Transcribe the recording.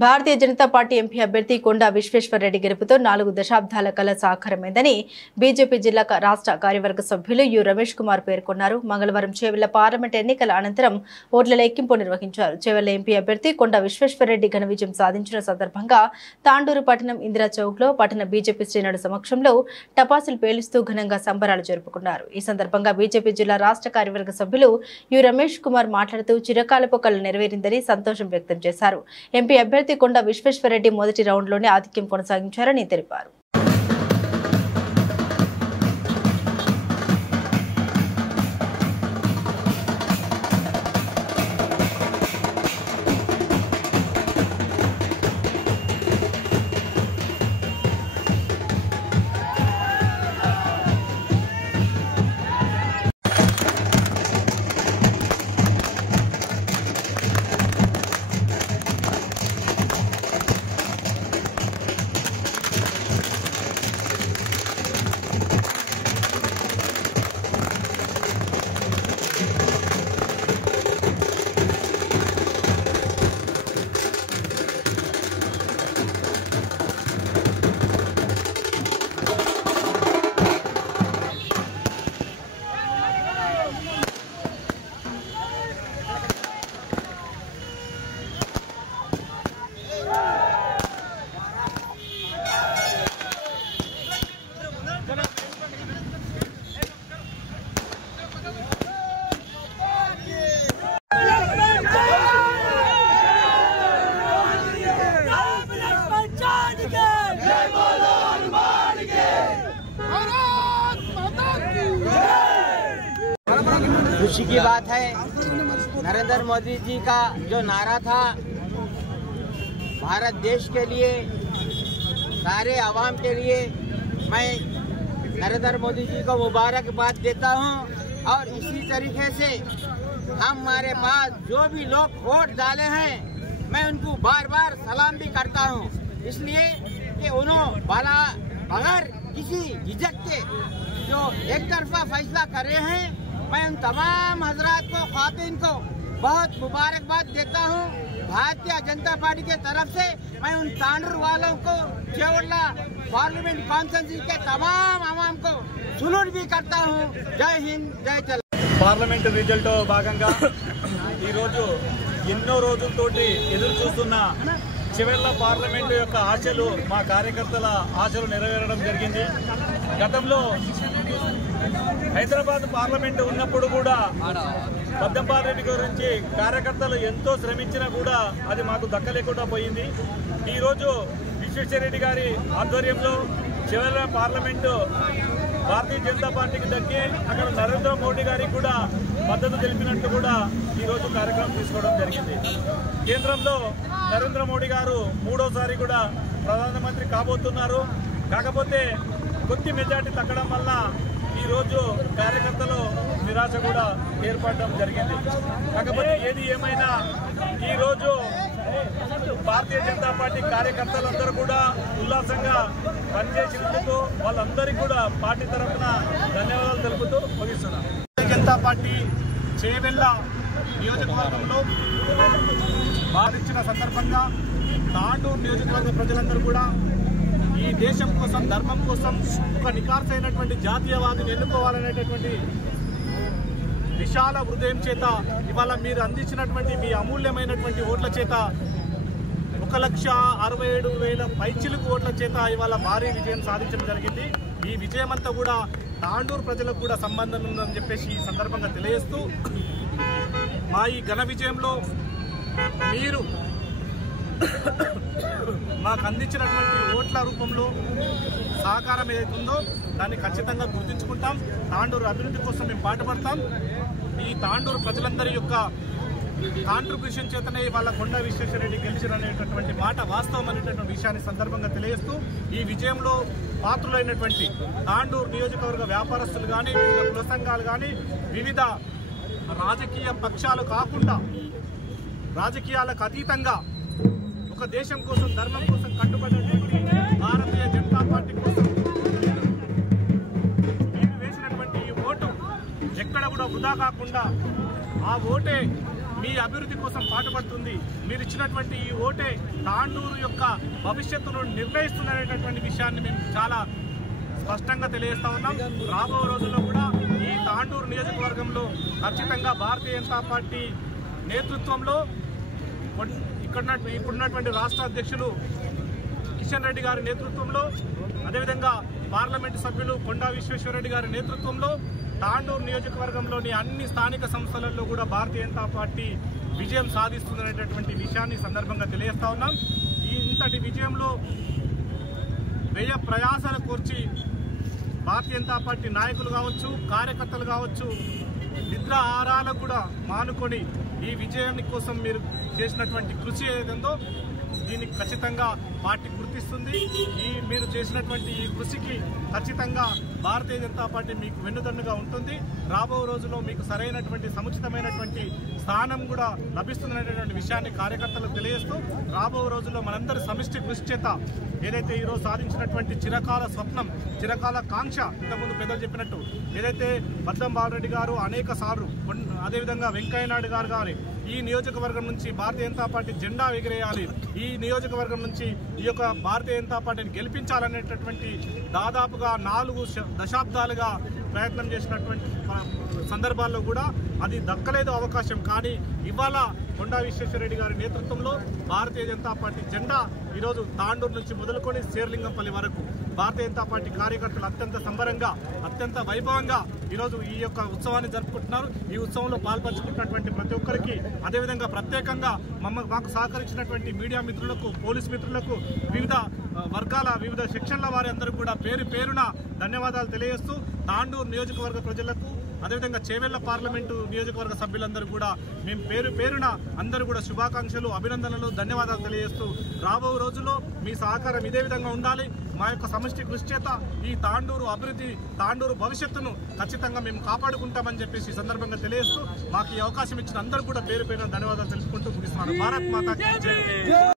Bharatiya Janata party MP అభ్యర్థి కొండా విశ్వేశ్వరరెడ్డి గెలుపుతో 4 దశాబ్దాల కల సాకారమైందని బీజేపీ జిల్లా రాష్ట్ర కార్యవర్గ సభ్యులు యు రమేష్ కుమార్ పేర్కొన్నారు. మంగళవారం చేవెళ్ల పార్లమెంట్ ఎన్నికల అనంతరం ఓట్ల లెక్కింపు నిర్వహించారు. చేవెళ్ల ఎంపీ అభ్యర్థి కొండా విశ్వేశ్వరరెడ్డి ఘన విజయం సాధించిన సందర్భంగా తాండూరు పట్టణం ఇందిరా చౌక్ లో పట్టణ బీజేపీ శ్రేణుల సమక్షంలో టపాసులు పేలుస్తూ ఘనంగా సంబరాలు జరుపుకున్నారు. ఈ సందర్భంగా బీజేపీ జిల్లా రాష్ట్ర కార్యవర్గ సభ్యులు యు రమేష్ కుమార్ మాట్లాడుతూ చిరకాలపు కళ నెరవేరిందని సంతోషం వ్యక్తం చేశారు. ఎంపీ అభ్యర్థి కొండా విశ్వేశ్వరరెడ్డి మొదటి రౌండ్లోనే ఆధిక్యం కొనసాగించారని తెలిపారు. खुशी की बात है, नरेंद्र मोदी जी का जो नारा था भारत देश के लिए, सारे आवाम के लिए, मैं नरेंद्र मोदी जी को मुबारकबाद देता हूं। और इसी तरीके से हमारे पास जो भी लोग वोट डाले हैं मैं उनको बार बार सलाम भी करता हूं, इसलिए कि उन्होंने भला अगर किसी झिझक के जो एक तरफा फैसला कर रहे हैं, मैं उन तमाम हजरात को, खातिन को बहुत मुबारकबाद देता हूं। भारतीय जनता पार्टी के तरफ से मैं उन तांडूर वालों को, चेवल्ला पार्लियामेंट कॉन्स्टिट्यूंसी के तमाम आवाम को सलूट भी करता हूं। जय हिंद, जय चल। పార్లమెంట్ రిజల్ట్ భాగంగా ఈరోజు ఎన్నో రోజులతోటి ఎదురు చూస్తున్న చివెళ్ల పార్లమెంటు యొక్క ఆశలు, మా కార్యకర్తల ఆశలు నెరవేరడం జరిగింది. గతంలో హైదరాబాద్ పార్లమెంటు ఉన్నప్పుడు కూడా బద్దంపాల్ రెడ్డి గురించి కార్యకర్తలు ఎంతో శ్రమించినా కూడా అది మాకు దక్కలేకుండా పోయింది. ఈరోజు విశ్వేశ్వరరెడ్డి గారి ఆధ్వర్యంలో చివెళ్ల పార్లమెంటు భారతీయ జనతా పార్టీకి దక్కి అక్కడ నరేంద్ర మోడీ గారికి కూడా మద్దతు తెలిపినట్టు కూడా ఈరోజు కార్యక్రమం తీసుకోవడం జరిగింది. కేంద్రంలో నరేంద్ర మోడీ గారు 3వసారి కూడా ప్రధానమంత్రి కాబోతున్నారు. కాకపోతే కొద్ది మెజార్టీ తగ్గడం వల్ల ఈరోజు కార్యకర్తలు నిరాశ కూడా ఏర్పడడం జరిగింది. కాకపోతే ఏది ఏమైనా ఈరోజు భారతీయ జనతా పార్టీ కార్యకర్తలందరూ కూడా ఉల్లాసంగా పనిచేసినందుకు వాళ్ళందరికీ కూడా పార్టీ తరఫున ధన్యవాదాలు తెలుపుతూ ముగిస్తున్నాను. జనతా పార్టీ చేవెళ్ల నియోజకవర్గంలో భావించిన సందర్భంగా తాండూరు నియోజకవర్గ ప్రజలందరూ కూడా ఈ దేశం కోసం, ధర్మం కోసం ఒక నికార్సైనటువంటి జాతీయవాదిని ఎన్నుకోవాలనేటటువంటి విశాల హృదయం చేత ఇవాళ మీరు అందించినటువంటి మీ అమూల్యమైనటువంటి ఓట్ల చేత 1,67,000 పైచిలుకు ఓట్ల చేత ఇవాళ భారీ విజయం సాధించడం జరిగింది. ఈ విజయం అంతా కూడా తాండూరు ప్రజలకు కూడా సంబంధం ఉందని చెప్పేసి ఈ సందర్భంగా తెలియజేస్తూ, మా ఈ ఘన విజయంలో మీరు మాకు అందించినటువంటి ఓట్ల రూపంలో సహకారం ఏదైతుందో దాన్ని ఖచ్చితంగా గుర్తుంచుకుంటాం. తాండూరు అభివృద్ధి కోసం మేము పాటుపడతాం. ఈ తాండూరు ప్రజలందరి యొక్క కాంట్రిబ్యూషన్ చేతనే వాళ్ళ కొండా విశ్వేశ్వరరెడ్డి గెలిచిరనేటటువంటి మాట వాస్తవం అనేటటువంటి విషయాన్ని సందర్భంగా తెలియజేస్తూ, ఈ విజయంలో పాత్రులైనటువంటి తాండూరు నియోజకవర్గ వ్యాపారస్తులు కానీ, వివిధ కుల సంఘాలు కానీ, వివిధ రాజకీయ పక్షాలు కాకుండా రాజకీయాలకు అతీతంగా ఒక దేశం కోసం, ధర్మం కోసం కట్టుబడినటువంటి భారతీయ జనతా పార్టీ కోసం మీరు వేసినటువంటి ఈ ఓటు ఎక్కడ కూడా వృధా కాకుండా ఆ ఓటే మీ అభివృద్ధి కోసం పాటుపడుతుంది. మీరు ఇచ్చినటువంటి ఈ ఓటే తాండూరు యొక్క భవిష్యత్తును నిర్ణయిస్తుందనేటటువంటి విషయాన్ని మేము చాలా స్పష్టంగా తెలియజేస్తా ఉన్నాం. రాబో రోజుల్లో కూడా ఈ తాండూరు నియోజకవర్గంలో ఖచ్చితంగా భారతీయ జనతా పార్టీ నేతృత్వంలో ఇప్పుడున్నటువంటి రాష్ట్ర అధ్యక్షులు కిషన్ రెడ్డి గారి నేతృత్వంలో, అదేవిధంగా పార్లమెంటు సభ్యులు కొండా విశ్వేశ్వరరెడ్డి గారి నేతృత్వంలో తాండూరు నియోజకవర్గంలోని అన్ని స్థానిక సంస్థలలో కూడా భారతీయ జనతా పార్టీ విజయం సాధిస్తుందనేటటువంటి విషయాన్ని సందర్భంగా తెలియజేస్తా ఉన్నాం. ఇంతటి విజయంలో వ్యయ ప్రయాసాల కూర్చి భారతీయ జనతా పార్టీ నాయకులు కావచ్చు, కార్యకర్తలు కావచ్చు, నిద్ర ఆహారాలకు కూడా మానుకొని ఈ విజయాన్ని కోసం మీరు చేసినటువంటి కృషి ఏదైందో దీన్ని ఖచ్చితంగా పార్టీ గుర్తిస్తుంది. మీరు చేసినటువంటి ఈ కృషికి ఖచ్చితంగా భారతీయ జనతా పార్టీ మీకు వెన్నుదన్నుగా ఉంటుంది. రాబో రోజుల్లో మీకు సరైనటువంటి సముచితమైనటువంటి స్థానం కూడా లభిస్తుందనేటువంటి విషయాన్ని కార్యకర్తలకు తెలియజేస్తూ రాబో రోజుల్లో మనందరి సమిష్టి కృషి చేత ఏదైతే ఈరోజు సాధించినటువంటి చిరకాల స్వప్నం, చిరకాల కాంక్ష, ఇంతకుముందు పెద్దలు చెప్పినట్టు ఏదైతే బద్దం బాలరెడ్డి గారు అనేక సార్లు, అదేవిధంగా వెంకయ్యనాయుడు గారు గారి ఈ నియోజకవర్గం నుంచి భారతీయ జనతా పార్టీ జెండా ఎగిరేయాలి, ఈ నియోజకవర్గం నుంచి ఈ యొక్క భారతీయ జనతా పార్టీని గెలిపించాలనేటటువంటి దాదాపుగా 4 దశాబ్దాలుగా ప్రయత్నం చేసినటువంటి సందర్భాల్లో కూడా అది దక్కలేదు అవకాశం. కానీ ఇవాళ కొండా విశ్వేశ్వరరెడ్డి గారి నేతృత్వంలో భారతీయ జనతా పార్టీ జెండా ఈరోజు తాండూరు నుంచి మొదలుకొని శేర్లింగంపల్లి వరకు భారతీయ జనతా పార్టీ కార్యకర్తలు అత్యంత సంబరంగా, అత్యంత వైభవంగా ఈరోజు ఈ యొక్క ఉత్సవాన్ని జరుపుకుంటున్నారు. ఈ ఉత్సవంలో పాల్పంచుకుంటున్నటువంటి ప్రతి ఒక్కరికి, అదేవిధంగా ప్రత్యేకంగా మాకు సహకరించినటువంటి మీడియా మిత్రులకు, పోలీస్ మిత్రులకు, వివిధ వర్గాల వివిధ సెక్షన్ల వారి అందరూ కూడా పేరు పేరున ధన్యవాదాలు తెలియజేస్తూ తాండూరు నియోజకవర్గ ప్రజలకు, అదేవిధంగా చేవెళ్ల పార్లమెంటు నియోజకవర్గ సభ్యులందరూ కూడా మేము పేరు పేరున అందరూ కూడా శుభాకాంక్షలు, అభినందనలు, ధన్యవాదాలు తెలియజేస్తూ రాబో రోజుల్లో మీ సహకారం ఇదే విధంగా ఉండాలి. మా యొక్క సమిష్టి కృషి చేత ఈ తాండూరు అభివృద్ధి, తాండూరు భవిష్యత్తును ఖచ్చితంగా మేము కాపాడుకుంటామని చెప్పేసి ఈ సందర్భంగా తెలియజేస్తూ మాకు ఈ అవకాశం ఇచ్చిన అందరూ కూడా పేరు పేరున ధన్యవాదాలు తెలుపుకుంటూ ముగిస్తున్నాను. భారత్ మాతా కీ జై.